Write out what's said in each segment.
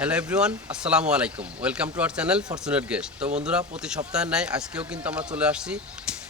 Hello everyone, আসসালামু আলাইকুম। Welcome to our channel fortunate guest. তো বন্ধুরা, প্রতি সপ্তাহের ন্যায় আজকেও কিন্তু আমরা চলে আসছি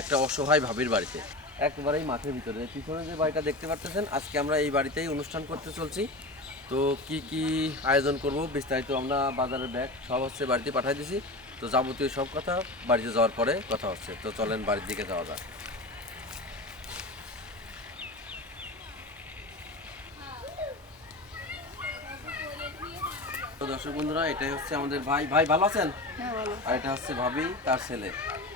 একটা অসহায় ভাবির বাড়িতে, একেবারেই মাঠের ভিতরে। পিছনে যে বাড়িটা দেখতে পাচ্ছেন, আজকে আমরা এই বাড়িতেই অনুষ্ঠান করতে চলছি। তো কি কি আয়োজন করব বিস্তারিত আমরা বাজারের ব্যাগ সব হচ্ছে বাড়িতে পাঠিয়ে দিছি। তো যাবতীয় সব কথা বাড়িতে যাওয়ার পরে কথা হচ্ছে। তো চলেন বাড়ির দিকে যাওয়া যাক। তো দর্শক বন্ধুরা, এটাই হচ্ছে আমাদের ভাই। ভাই ভালো আছেন? আর এটা হচ্ছে ভাবি, তার ছেলে।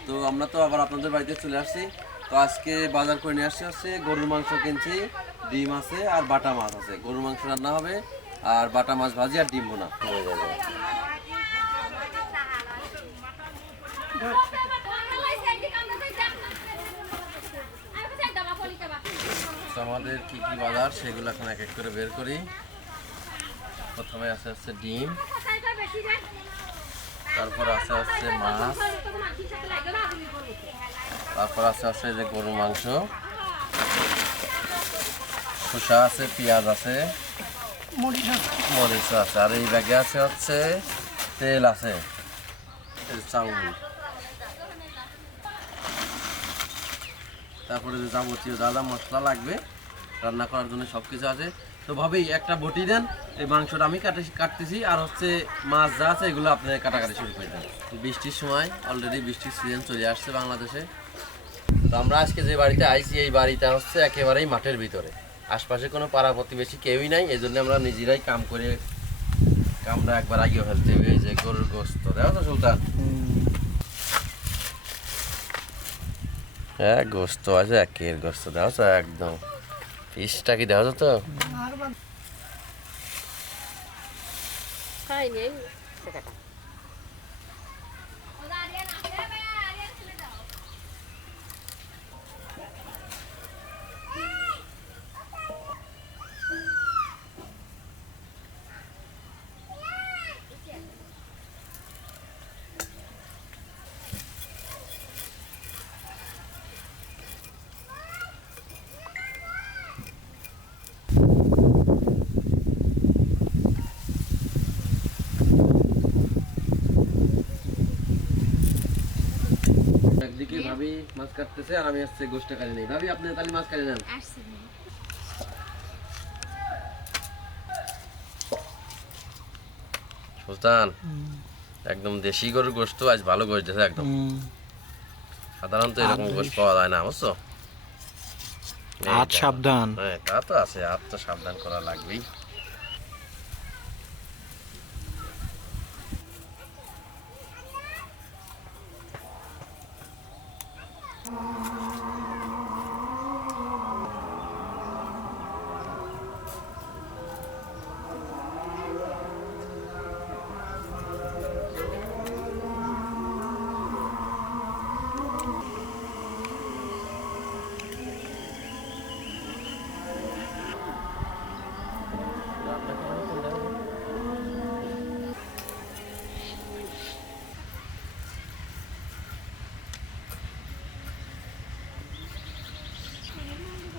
তো আমরা তো আবার আপনাদের বাড়িতে চলে আসছি। তো আজকে বাজার করে নিয়ে আসছি হচ্ছে গরুর মাংস কিনছি, ডিম আছে আর বাটা মাছ আছে। গরুর মাংস রান্না হবে আর বাটা মাছ ভাজি আর ডিম ভুনা হয়ে যাবে। তো আমাদের কি কি বাজার সেগুলো এখন এক এক করে বের করি। প্রথমে আছে হচ্ছে ডিম, তারপর আছে হচ্ছে মাছ, তারপর আছে হচ্ছে যে গরুর মাংস, শসা আছে, পেঁয়াজ আছে, মরিচ আছে, আর এই ব্যাগে আছে হচ্ছে তেল আছে, চাউল, তারপরে যে যাবতীয় যা যা মশলা লাগবে রান্না করার জন্য সব কিছু আছে। তো ভাবি একটা বটি দেন, এই মাংসটা আমি কাটতেছি, আর হচ্ছে মাছ যা আছে এগুলো আপনি কাটাকাটি শুরু করে দেন। বৃষ্টির সময় অলরেডি বৃষ্টির সিজন চলে আসছে বাংলাদেশে। তো আমরা আজকে যে বাড়িতে আইছি, এই বাড়িটা হচ্ছে একেবারেই মাঠের ভিতরে, আশপাশে কোনো পাড়া প্রতিবেশী কেউই নাই। এই জন্য আমরা নিজেরাই কাম করে কামরা একবার আগিয়ে ফেলতে হবে। এই যে গরুর গোস্ত দেখো তো সুলতান, হ্যাঁ গোস্ত আছে, একের গোস্ত দেখো তো, একদম পিসটা কি দেখো তো। একদিকে ভাবি মাছ কাটতেছে আর আমি হচ্ছে গোস্ত কাটি নেই। ভাবি আপনি তাহলে মাছ কাটি নেন। সুলতান, একদম দেশি গরুর গোস্ত, আজ ভালো গোস্ত দিয়েছে একদম। সাধারণত এরকম গোস্ত পাওয়া যায় না, বুঝছো? হাত সাবধান। হ্যাঁ তা তো আছে, হাত তো সাবধান করা লাগবেই।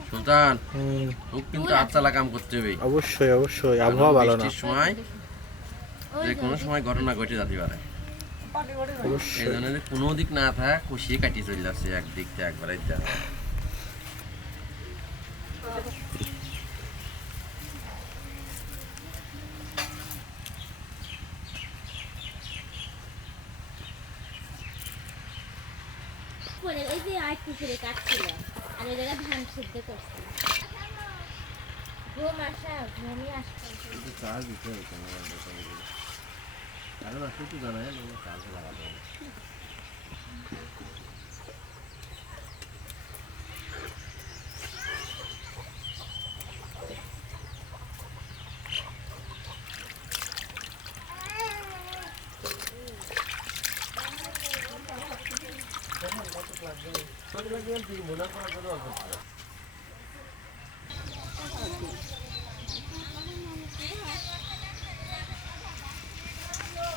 সুলতান, খুব কিন্তু আচ্ছালা কাম করতে হবে। অবশ্যই অবশ্যই, আবহাওয়া ভালো না। বৃষ্টির সময় যে কোনো সময় ঘটনা ঘটে যেতে পারে। এই অবশ্যই। জন্য যে কোনো দিক না থাক, খুশিয়ে কাটিয়ে চলে যাচ্ছে একদিক থেকে একবারে। ওই যে আর পুকুরে কাটছিল আর ওই জায়গায় ধান সিদ্ধ করছিল। ঘুম আসা ঘুমই আসছে। চার্জ দিতে হবে কারণ আসলে তো জানাই চার্জ লাগাতে হবে।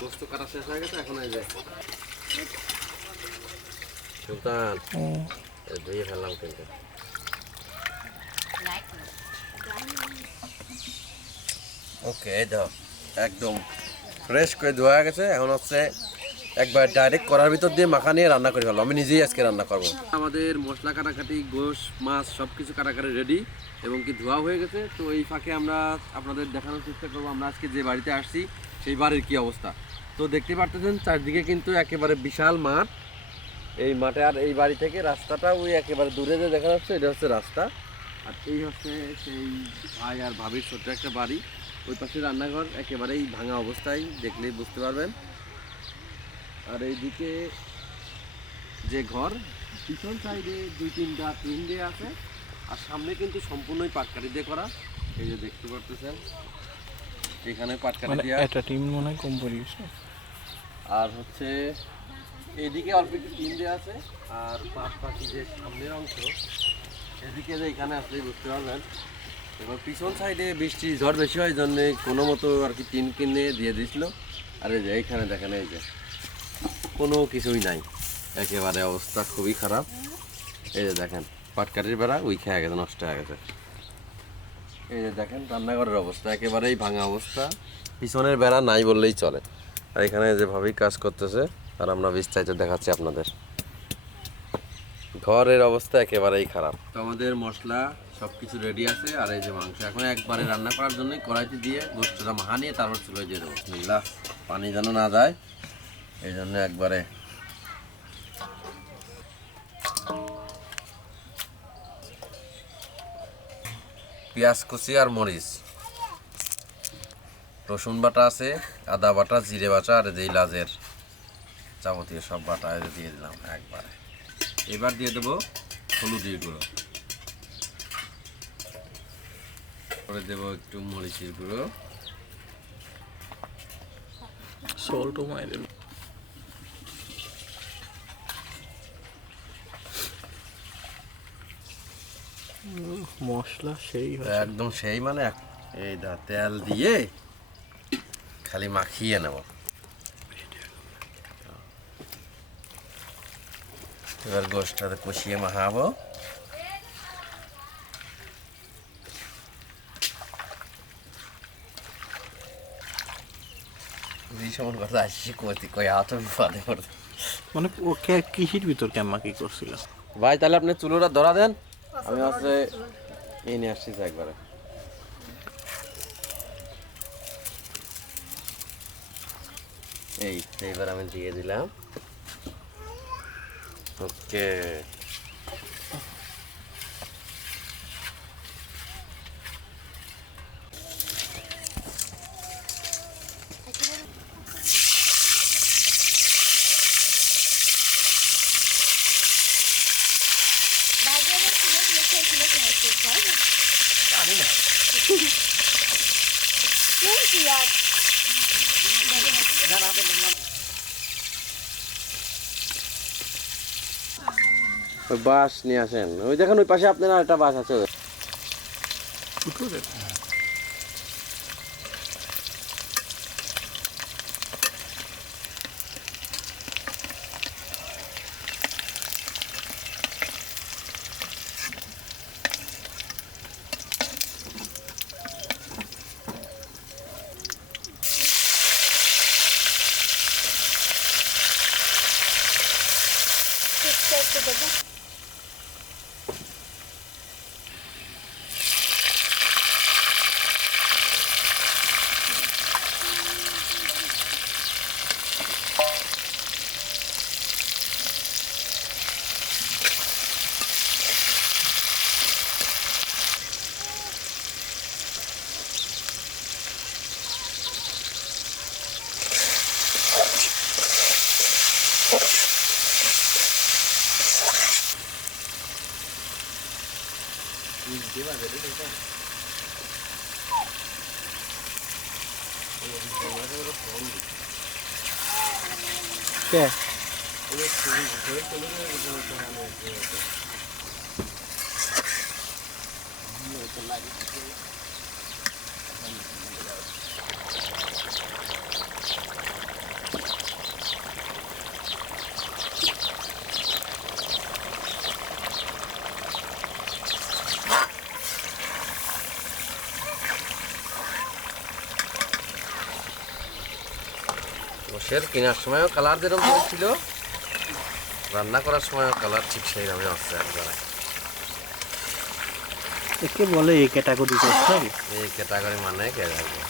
গোস্ত কাটা শেষ হয়ে গেছে, এখন এই যে সুলতান ধুয়ে ফেললাম কিন্তু। ওকে, এই দাও একদম ফ্রেশ করে ধোয়া হয়ে গেছে। এখন হচ্ছে একবার ডাইরেক্ট কড়ার ভিতর দিয়ে মাখা নিয়ে রান্না করে ফেলবো। আমি নিজেই আজকে রান্না করব। আমাদের মশলা কাটাকাটি, গোশ, মাছ সব কিছু কাটাকাটি রেডি এবং কি ধোয়া হয়ে গেছে। তো এই ফাঁকে আমরা আপনাদের দেখানোর চেষ্টা করবো আমরা আজকে যে বাড়িতে আসছি সেই বাড়ির কি অবস্থা। তো দেখতে পারতেছেন চারদিকে কিন্তু একেবারে বিশাল মাঠ। এই মাঠে আর এই বাড়ি থেকে রাস্তাটা ওই একেবারে দূরে যে দেখা যাচ্ছে এটা হচ্ছে রাস্তা। আর এই হচ্ছে সেই ভাই আর ভাবির ছোট্ট একটা বাড়ি। ওই পাশে রান্নাঘর একেবারেই ভাঙা অবস্থায়, দেখলেই বুঝতে পারবেন। আর এইদিকে যে ঘর পিছন সাইডে 2-3টা টিন দিয়ে আছে, আর সামনে কিন্তু সম্পূর্ণই পাটকাঠি দিয়ে করা। এই যে দেখতে পারতেছেন এখানে পাটকাঠি মানে দেওয়া। একটা টিম মনে হয় কম পড়িয়েছে। আর হচ্ছে এইদিকে অল্প একটু টিন দেওয়া আছে। আর পাশাপাশি যে সামনের অংশ এদিকে যে এখানে আসলেই বুঝতে পারবেন। এবার পিছন সাইডে বৃষ্টি ঝড় বেশি হয় জন্য কোনো মতো আর কি টিন কিনে দিয়ে দিয়েছিল। আর এই যে এইখানে দেখেন এই যে কোনো কিছুই নাই, একেবারে অবস্থা খুবই খারাপ। এই যে দেখেন পাটকাঠির বেড়া ওই খেয়ে গেছে, নষ্ট হয়ে গেছে। এই যে দেখেন রান্নাঘরের অবস্থা একেবারেই ভাঙা অবস্থা, পিছনের বেড়া নাই বললেই চলে। আর এখানে যেভাবেই কাজ করতেছে আর আমরা বিস্তারিত দেখাচ্ছি আপনাদের। ঘরের অবস্থা একেবারেই খারাপ। তো আমাদের মশলা সব কিছু রেডি আছে। আর এই যে মাংস এখন একবারে রান্না করার জন্য কড়াইতে দিয়ে গোস্তটা মাখা নিয়ে তারপর চুলোয় দিয়ে দেবো। বিসমিল্লাহ, পানি যেন না যায় এই জন্য একবারে পেঁয়াজ কুচি আর মরিচ, রসুন বাটা আছে, আদা বাটা, জিরে বাটা আর এই লাজের যাবতীয় সব বাটা দিয়ে দিলাম একবারে। এবার দিয়ে দেবো হলুদের গুঁড়ো, পরে দেবো একটু মরিচের গুঁড়ো, সল্টও মাইরে মশলা সেই একদম সেই মানে এই দা তেল দিয়ে খালি মাখিয়ে নেব। এবার গোশটাতে কষিয়ে মাখাবো। ভীষণ কথা আসছি কই হাত বিপদে পড়ে। মানে ও কৃষির ভিতর কেমন কি করছিল ভাই তাহলে আপনি চুলোটা ধরা দেন, আমি হচ্ছে এই নিয়ে আসছি একবারে। এই এবার আমি দিয়ে দিলাম। ওকে, আমি না ওই বাঁশ নিয়ে আসেন, ওই দেখেন ওই পাশে আপনার একটা বাঁশ আছে। কে গোশের কেনার সময়ও কালার যেরকম ছিল, রান্না করার সময়ও কালার ঠিক সেই রকমই আসছে একবার। একে বলে এই ক্যাটাগরি গোশ নাকি? এই ক্যাটাগরি মানে কে জানবে।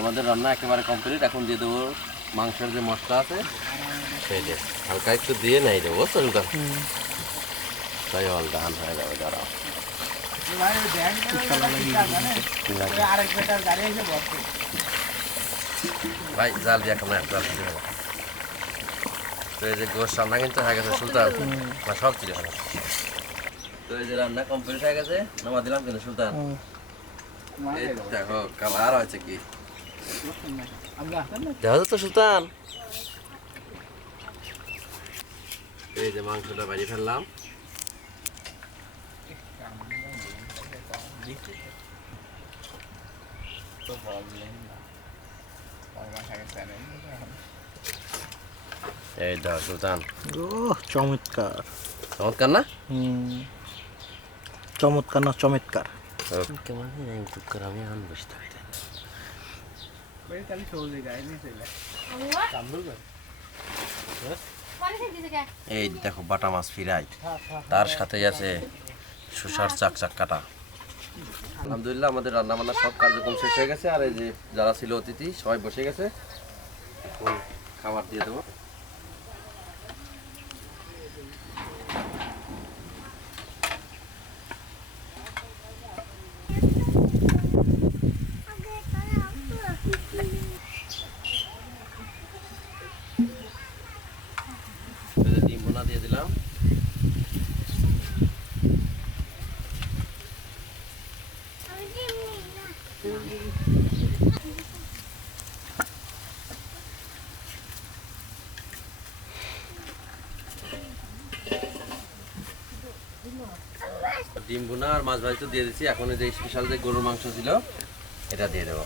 আমাদের রান্না একেবারে কমপ্লিট। এখন দিয়ে দেবো মাংসের যে মশলা আছে সেইটা, হালকা একটু দিয়ে নাই দেবো চলুন, তাই অল ডান হয়ে যাবে। দাঁড়াও ভাই, জাল দিয়ে এখন জাল দিয়ে দেবো। তো এই যে গোশ রান্না কিন্তু হয়ে গেছে সুলতান, না সব ছিল এখানে। তো এই যে রান্না কমপ্লিট হয়ে গেছে, নামা দিলাম কিন্তু সুলতান। এই দেখো কালার হয়েছে কি, দেখো তো সুলতান। এই যে মাংসটা বাড়ি ফেললাম। এই দেখো সুলতান, চমৎকার। চমৎকার না? চমৎকার না চমৎকার। আমি এখন বসে থাকি। এই দেখো বাটা মাছ ফিরাই, তার সাথে আছে শসার চাকচাক কাটা। আলহামদুলিল্লাহ আমাদের রান্না বান্না সব কার্যক্রম শেষ হয়ে গেছে। আর এই যে যারা ছিল অতিথি সবাই বসে গেছে, এখন খাবার দিয়ে দেবো। ডিম বোনা দিয়ে দিলাম। ডিম বোনা আর মাছ ভাজি তো দিয়ে দিচ্ছি। এখন এই যে স্পেশাল যে গরুর মাংস ছিল এটা দিয়ে দেবো।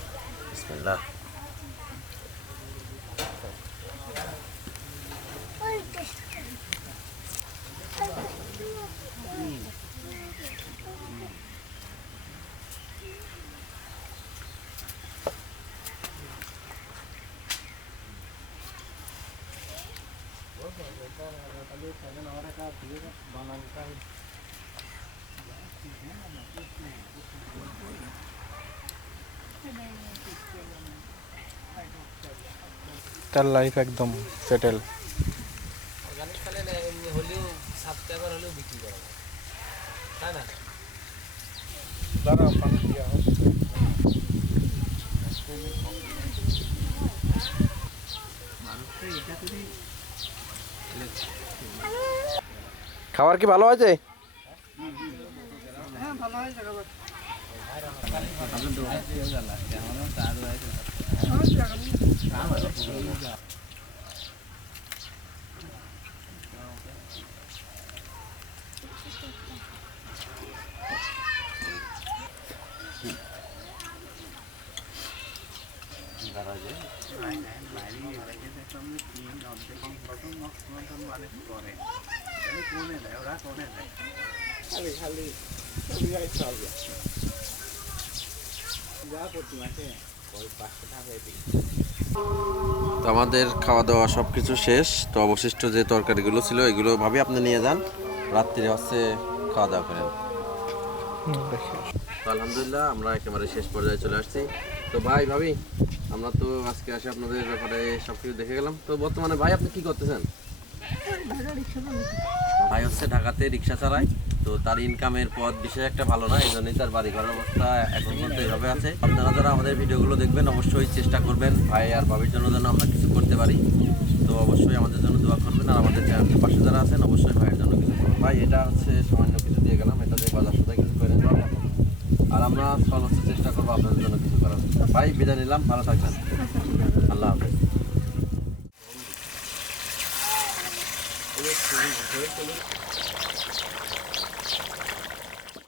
বিসমিল্লাহ। তার লাইফ একদম সেটেল। খাবার কি ভালো আছে? তো আমাদের খাওয়া দাওয়া সব কিছু শেষ। তো অবশিষ্ট যে তরকারিগুলো ছিল এগুলো ভাবে আপনি নিয়ে যান, রাত্রিরে হচ্ছে খাওয়া দাওয়া করেন। তো আলহামদুলিল্লাহ আমরা একেবারে শেষ পর্যায়ে চলে আসছি। তো ভাই ভাবি আমরা তো আজকে আসে আপনাদের ব্যাপারে সব কিছু দেখে গেলাম। তো বর্তমানে ভাই আপনি কি করতেছেন? ভাই হচ্ছে ঢাকাতে রিক্সা চালায়। তো তার ইনকামের পথ বিশেষ একটা ভালো না, এই জন্যই তার বাড়ি ঘরের অবস্থা এখন পর্যন্ত এইভাবে আছে। আপনারা যারা আমাদের ভিডিওগুলো দেখবেন অবশ্যই চেষ্টা করবেন ভাই আর ভাবির জন্য যেন আমরা কিছু করতে পারি। তো অবশ্যই আমাদের জন্য দোয়া করবেন, আর আমাদের চ্যানেলের পাশে যারা আছেন অবশ্যই ভাইয়ের জন্য কিছু করবেন। ভাই এটা হচ্ছে সামান্য কিছু দিয়ে গেলাম, এটা দিয়ে বাজার সাথে কিছু করে নিতে হবে। আর আমরা সর্বোচ্চ চেষ্টা করবো আপনাদের জন্য কিছু করার। ভাই বিদায় নিলাম, ভালো থাকবেন, আল্লাহ হাফেজ।